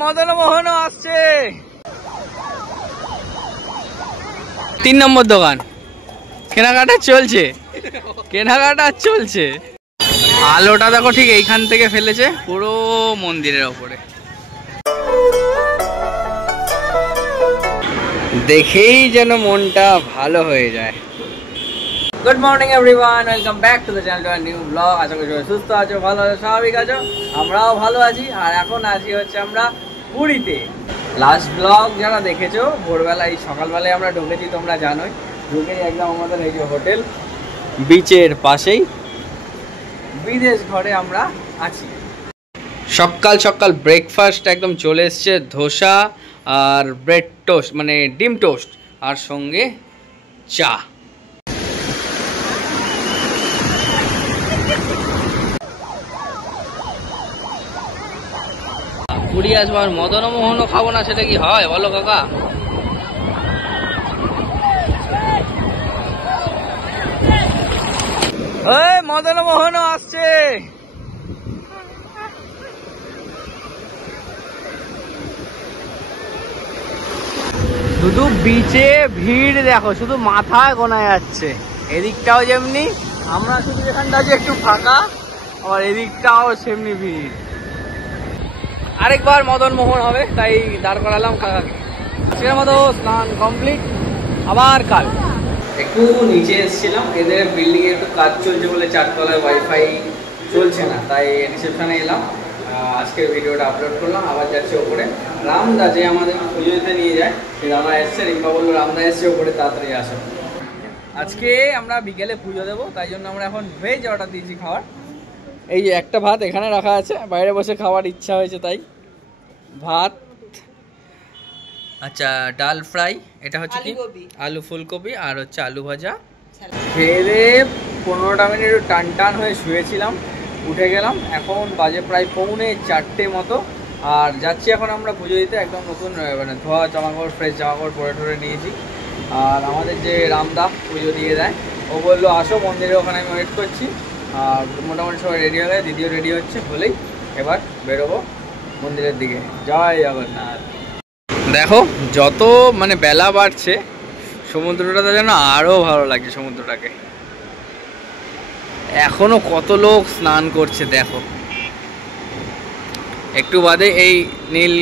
মদন মোহন আসছে। 3 নম্বর দোকান, কেনাকাটা চলছে। আলোটা দেখো ঠিক এইখান থেকে ফেলেছে পুরো মন্দিরের ওপরে, দেখেই যেন মনটা ভালো হয়ে যায়। Good morning everyone, welcome back to the channel to a new blog. আশা করি সবাই সুস্থ আছো, ভালো আছো, স্বাভাবিক আছো, আমরাও ভালো আছি। আর এখন আছি হচ্ছে আমরা পুরীতে। লাস্ট ব্লগ যারা দেখেছো, ভোরবেলা এই সকালবেলায় আমরা ঢুকেছি, তোমরা জানোই। ঢুকেই একদম আমাদের এই যে হোটেল, বিচের পাশেই বিদেশ ঘরে আমরা আছি। সকাল সকাল ব্রেকফাস্ট একদম চলে এসছে, ধোসা আর ব্রেড টোস্ট, মানে ডিম টোস্ট, আর সঙ্গে চা। পুরী আসবো আর মদন মোহনও খাবো না, সেটা কি হয় বলো কাকা? মদন মোহনও আসছে। শুধু বিচে ভিড় দেখো, শুধু মাথায় গোনা যাচ্ছে। এদিকটাও যেমনি, আমরা শুধু এখানটা যে একটু ফাঁকা, আর এদিকটাও সেমনি ভিড়। আরেকবার মদন মোহন হবে, তাই দাঁড় করালাম কাকাকে। আজকের মতো স্নান কমপ্লিট, আবার কাল। একটু নিচে এসেছিলাম, এদের বিল্ডিং এ একটু কাজ চলছে বলে 4 তলায় ওয়াইফাই চলছে না, তাই রিসেপশনে এলাম। আজকের ভিডিওটা আপলোড করলাম। আবার যাচ্ছে ওপরে। রামদা যে আমাদের পুজো দিতে নিয়ে যায়, সে দাদা এসছে। রিম্পা বললো রামদা এসছে ওপরে, তাড়াতাড়ি আসো। আজকে আমরা বিকেলে পুজো দেবো, তাই জন্য আমরা এখন ভেজ অর্ডার দিয়েছি খাবার। এই যে একটা ভাত এখানে রাখা আছে, বাইরে বসে খাওয়ার ইচ্ছা হয়েছে তাই। ভাত, আচ্ছা ডাল ফ্রাই, এটা হচ্ছে কি আলু ফুলকপি, আর হচ্ছে আলু ভাজা। খেয়ে 15টা মিনিট টান টান হয়ে শুয়েছিলাম, উঠে গেলাম। এখন বাজে প্রায় 3:45 মতো। আর যাচ্ছি এখন আমরা পুজো দিতে। একদম নতুন মানে ধোয়া জামাকাপড়, ফ্রেশ জামাকাপড় পরে টরে নিয়েছি। আর আমাদের যে রামদা পুজো দিয়ে দেয়, ও বললো আসো মন্দিরে, ওখানে আমি ওয়েট করছি। আর মোটামুটি সবাই রেডি হয়ে গেছে, দিদিও রেডি হচ্ছে, হলেই এবার বেরোবো মন্দিরের দিকে। জয় জগন্নাথ। দেখো যত মানে বেলা বাড়ছে, সমুদ্রটা যেন আরো ভালো লাগছে। সমুদ্রটাকে এখনো কত লোক স্নান করছে দেখো। একটু বাদে এই নীল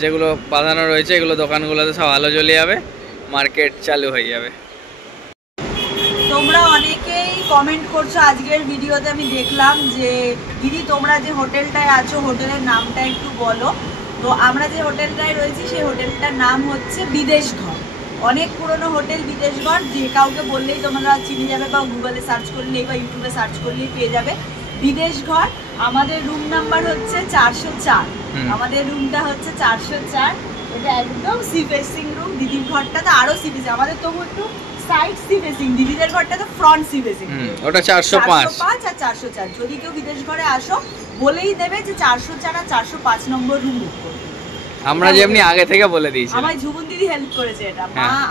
যেগুলো বাঁধানো রয়েছে, এগুলো দোকানগুলোতে সব আলো জ্বলে যাবে, মার্কেট চালু হয়ে যাবে। তোমরা অনেকেই কমেন্ট করছো আজকের ভিডিওতে, আমি দেখলাম যে দিদি তোমরা যে হোটেলটায় আছো, হোটেলের নামটা একটু বলো। তো আমরা যে হোটেলটায় রয়েছি, সেই হোটেলটার নাম হচ্ছে বিদেশ ঘর। অনেক পুরনো হোটেল বিদেশ ঘর, যে কাউকে বললেই তোমরা চিনে যাবে, বা গুগলে সার্চ করলেই বা ইউটিউবে সার্চ করলেই পেয়ে যাবে বিদেশ ঘর। আমাদের রুম নাম্বার হচ্ছে 404। আমাদের রুমটা হচ্ছে 404। এটা একদম সি ফেসিং রুম। দিদির ঘরটা তো আরো সি ফেসিং, আমাদের তবু একটু সাইড সি ফেসিং, দিদিদের ঘরটা তো ফ্রন্ট সি ফেসিং। ওটা 405 আর 404। যদি কেউ বিদেশ ঘরে আসো, বলেই দেবে যে 404 আর 405 নম্বর রুম বুক করবে। আমরা যেমনি আগে থেকে বলে দিয়েছি। আমার ঝুবুন দিদি হেল্প করেছে এটা।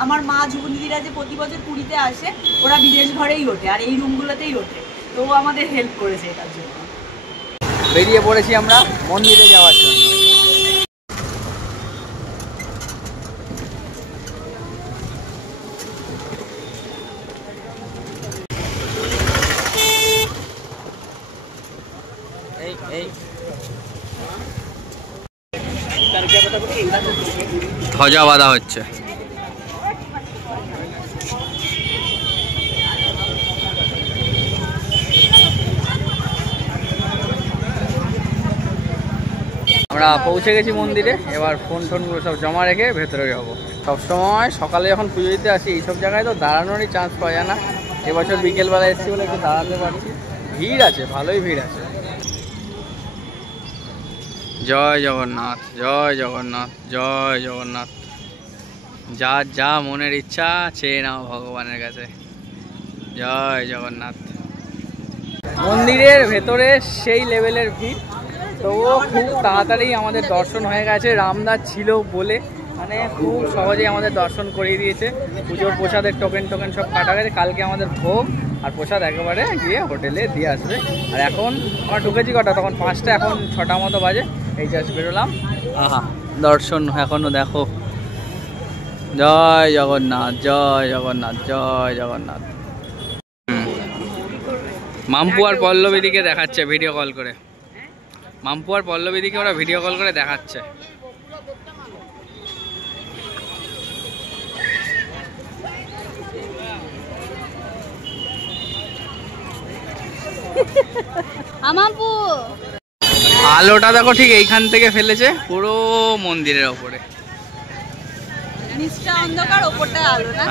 আমার মা ঝুবুন দিদিরা যে প্রতি বছর পুরীতে আসে, ওরা বিদেশ ঘরেই ওঠে, আর এই রুমগুলোতেই ওঠে। তো আমাদের হেল্প করেছে এটার জন্য। বেরিয়ে পড়েছি আমরা মন্দিরে যাওয়ার জন্য। ধ্বজা বাঁধা হচ্ছে। আমরা পৌঁছে গেছি মন্দিরে। এবার ফোন টোনগুলো সব জমা রেখে ভেতরে যাবো। সবসময় সকালে যখন পুজো দিতে আসি, এইসব জায়গায় তো দাঁড়ানোরই চান্স পাওয়া যায় না। এবছর বিকেলবেলা এসেছি বলে একটু দাঁড়াতে পারছি। ভিড় আছে, ভালোই ভিড় আছে। জয় জগন্নাথ, জয় জগন্নাথ, জয় জগন্নাথ। যার যা মনের ইচ্ছা চেয়ে নাও ভগবানের কাছে। জয় জগন্নাথ। মন্দিরের ভেতরে সেই লেভেলের ভিড়, তবুও খুব তাড়াতাড়ি আমাদের দর্শন হয়ে গেছে। রামদা ছিল বলে মানে খুব সহজেই আমাদের দর্শন করিয়ে দিয়েছে। পুজোর প্রসাদের টোকেন সব কাটা গেছে। কালকে আমাদের ভোগ আর প্রসাদ একেবারে গিয়ে হোটেলে দিয়ে আসবে। আর এখন আমরা ঢুকেছি কটা, তখন 5টা, এখন 6টা মতো বাজে। এই জাস্ট বেরোলাম। আহা দর্শন এখনো দেখো। জয় জগন্নাথ, জয় জগন্নাথ, জয় জগন্নাথ। মাম্পু আর পল্লবীদিকে দেখাচ্ছে ভিডিও কল করে। মাম্পু আর পল্লবীদিকে ওরা ভিডিও কল করে দেখাচ্ছে। আলোটা দেখো ঠিক এইখান থেকে ফেলেছে পুরো মন্দিরের ওপরে। নিচটা অন্ধকার, ওপরটা আলো না?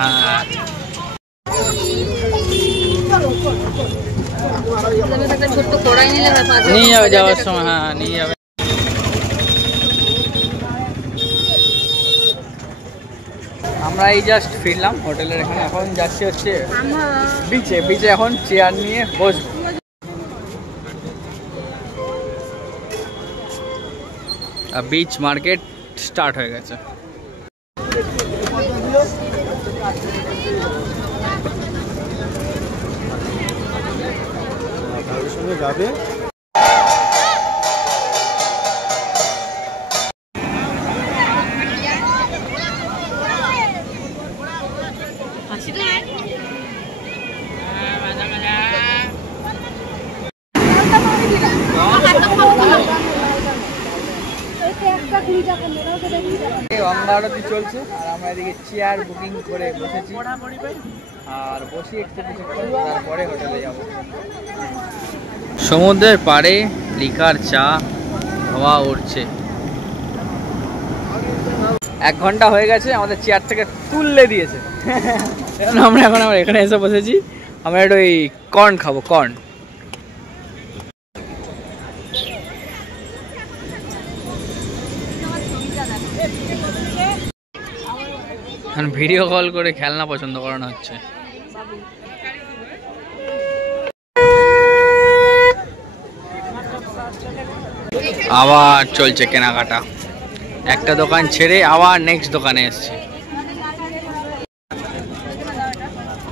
ছোট্ট কড়াই নিলে নিয়ে যাবে যাওয়ার সময়। হ্যাঁ নিয়ে যাবে। আমরা এই জাস্ট ফিরলাম হোটেলের এখানে। এখন যাচ্ছি হচ্ছে বিচে। বিচে এখন চেয়ার নিয়ে বসবো। বিচ মার্কেট স্টার্ট হয়ে গেছে। যাবে গঙ্গা আরতি চলছে আর আমরা এদিকে চেয়ার বুকিং করে বসেছি। আর বসি একটু তারপরে হোটেলে যাব। সমুদ্রের পাড়ে লিকার চা ধোয়া উঠছে। 1 ঘন্টা হয়ে গেছে, আমাদের চেয়ার থেকে তুললে দিয়েছে। আমরা এখন এখানে এসে বসেছি। আমরা একটু ওই কর্ন খাবো, কর্ন। ভিডিও কল করে খেলনা পছন্দ করানো হচ্ছে। আবার চলছে কেনাকাটা। একটা দোকান ছেড়ে আবার নেক্সট দোকানে এসছে।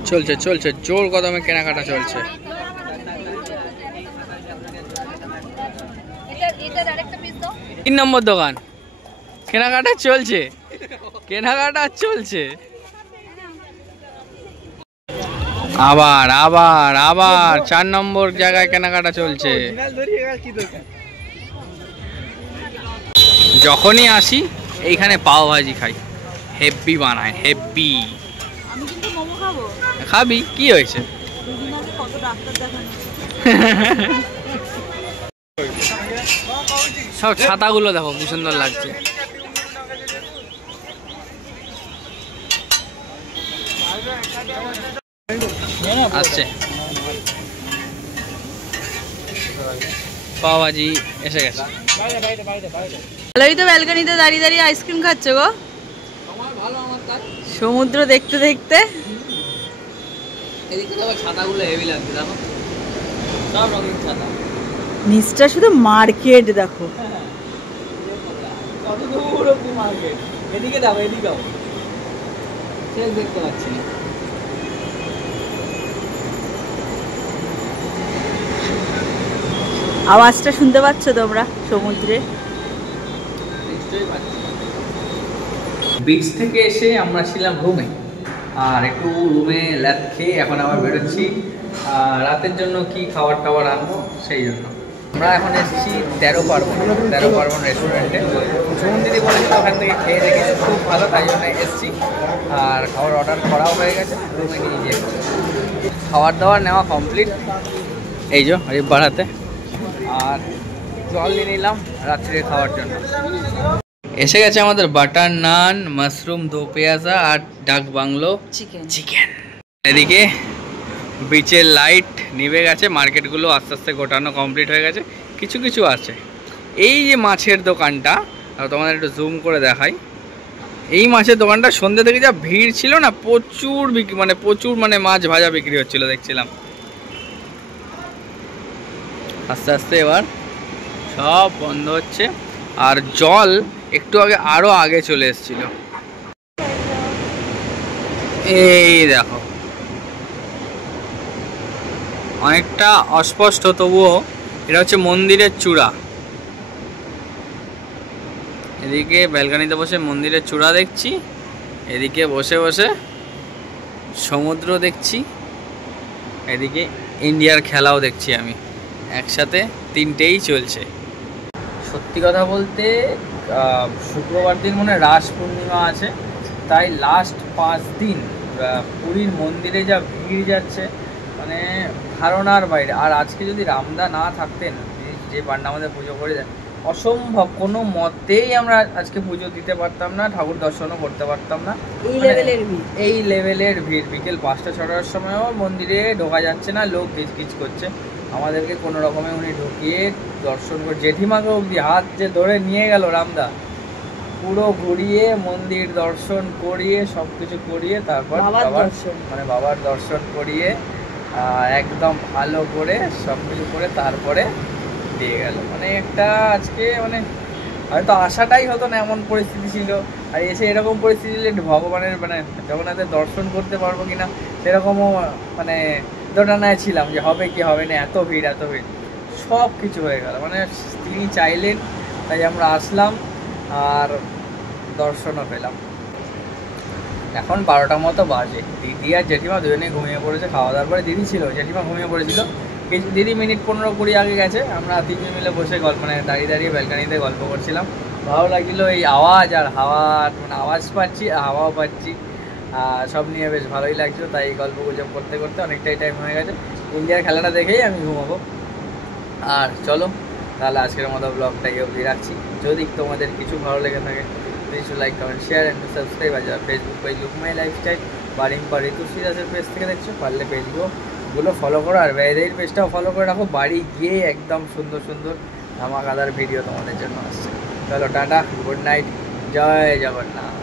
চলছে চলছে জোর কদমে কেনাকাটা চলছে। 3 নম্বর দোকান। কেনাকাটা চলছে, কেনাকাটা চলছে। আবার আবার আবার 4 নম্বর জায়গায় কেনাকাটা চলছে। যখনই আসি এইখানে পাও ভাজি খাই, হেভি বানায়, হেভি। খাবি? কি হয়েছে? সব ছাতাগুলো দেখো কি সুন্দর লাগছে। আসছে পাও ভাজি এসে গেছে। ভালোই তো ব্যালকনিতে দাঁড়িয়ে দাঁড়িয়ে আইসক্রিম খাচ্ছ গো। সমুদ্র দেখতে দেখতে। এদিকে দেখো ছাতাগুলো হেভি লাগছে, দেখো সব রঙিন ছাতা। নিচটা শুধু মার্কেট দেখো। কত দূর অব্দি মার্কেট। এদিকে দাও, এদিকে দাও, শেষ দেখতে পাচ্ছি না। আওয়াজটা শুনতে পাচ্ছ তোমরা সমুদ্রে? নিশ্চয়ই পাচ্ছি। বিচ থেকে এসে আমরা ছিলাম রুমে, আর একটু রুমে ল্যাদ খেয়ে এখন আবার বেরোচ্ছি রাতের জন্য কি খাবার টাবার আনবো সেই জন্য। আমরা এখন এসেছি 13 পার্বণ রেস্টুরেন্টে। সুমন দিদি বলেছিল ওখান থেকে খেয়ে দেখেছি খুব ভালো, তাই জন্য এসেছি। আর খাবার অর্ডার করাও হয়ে গেছে, রুমে নিয়ে গিয়ে খাবার দাবার নেওয়া কমপ্লিট। এই যে রিব্বার হাতে, আর জল নিয়ে নিলাম রাত্রে খাওয়ার জন্য। এসে গেছে আমাদের বাটার নান, মাশরুম দো পেঁয়াজা আর ডাক বাংলো চিকেন। এদিকে বিচের লাইট নিভে গেছে, মার্কেটগুলো আস্তে আস্তে গোটানো কমপ্লিট হয়ে গেছে, কিছু কিছু আছে। এই যে মাছের দোকানটা তোমাদের একটু জুম করে দেখাই। এই মাছের দোকানটা সন্ধ্যে থেকে যা ভিড় ছিল না, প্রচুর মানে মাছ ভাজা বিক্রি হচ্ছিল দেখছিলাম। আস্তে আস্তে এবার সব বন্ধ হচ্ছে। আর জল একটু আগে আরো আগে চলে এসেছিল। এই দেখো অনেকটা অস্পষ্ট, তবুও এটা হচ্ছে মন্দিরের চূড়া। এদিকে ব্যালকনিতে বসে মন্দিরের চূড়া দেখছি, এদিকে বসে বসে সমুদ্র দেখছি, এদিকে ইন্ডিয়ার খেলাও দেখছি। আমি একসাথে তিনটেই চলছে। সত্যি কথা বলতে শুক্রবার দিন মনে রাস পূর্ণিমা আছে, তাই লাস্ট 5 দিন পুরীর মন্দিরে যা ভিড় যাচ্ছে মানে ধারণার বাইরে। আর আজকে যদি রামদা না থাকতেন, যে পান্ডা আমাদের পুজো করে দেন, অসম্ভব, কোনো মতেই আমরা আজকে পুজো দিতে পারতাম না, ঠাকুর দর্শনও করতে পারতাম না। এই লেভেলের ভিড়। বিকেল 5টা-6টার সময়ও মন্দিরে ঢোকা যাচ্ছে না, লোক গিজগিজ করছে। আমাদেরকে কোনো রকমে উনি ঢুকিয়ে দর্শন করে, জেঠিমাকে অবধি হাত যে ধরে নিয়ে গেল রামদা, পুরো ঘুরিয়ে মন্দির দর্শন করিয়ে সব কিছু করিয়ে তারপর বাবার দর্শন করিয়ে একদম ভালো করে সব কিছু করে তারপরে দিয়ে গেল। মানে একটা আজকে মানে হয়তো আশাটাই হতো না, এমন পরিস্থিতি ছিল। আর এসে এরকম পরিস্থিতি ছিল, ভগবানের মানে জগন্নাথের দর্শন করতে পারবো কিনা সেরকমও মানে দোটানায় ছিলাম যে হবে কি হবে না, এত ভিড় সব কিছু হয়ে গেল। মানে তিনি চাইলেন, তাই আমরা আসলাম আর দর্শনও পেলাম। এখন 12টার মতো বাজে। দিদি আর জেঠিমা দুজনেই ঘুমিয়ে পড়েছে। খাওয়া দাওয়ার পরে দিদি ছিল, জেঠিমা ঘুমিয়ে পড়েছিল। দিদি মিনিট 15-20 আগে গেছে। আমরা তিনজন মিলে বসে মানে দাঁড়িয়ে ব্যালকানিতে গল্প করছিলাম। ভালো লাগছিল এই আওয়াজ আর হাওয়ার, মানে আওয়াজ পাচ্ছি, হাওয়াও পাচ্ছি, সব নিয়ে বেশ ভালোই লাগছিল। তাই গল্প গুজব করতে করতে অনেকটাই টাইম হয়ে গেছে। ইন্ডিয়ার খেলাটা দেখেই আমি ঘুমাবো। আর চলো তাহলে আজকের মতো ব্লগটাই অবধি রাখছি। যদি তোমাদের কিছু ভালো লেগে থাকে, please like, comment, share and subscribe. আর যারা ফেসবুক পেজ লুকমাই লাইফস্টাইল বা ঋতু সিরাজের পেজ থেকে দেখছো, পারলে পেজগুলো ফলো করো। আর বাইরের পেজটাও ফলো করে রাখো। বাড়ি গিয়ে একদম সুন্দর সুন্দর ধামাকাদার ভিডিও তোমাদের জন্য আসছে। চলো টাটা, গুড নাইট, জয় জগন্নাথ।